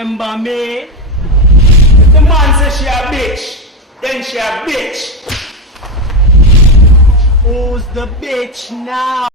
Remember me? If the man says she a bitch, then she a bitch. Who's the bitch now?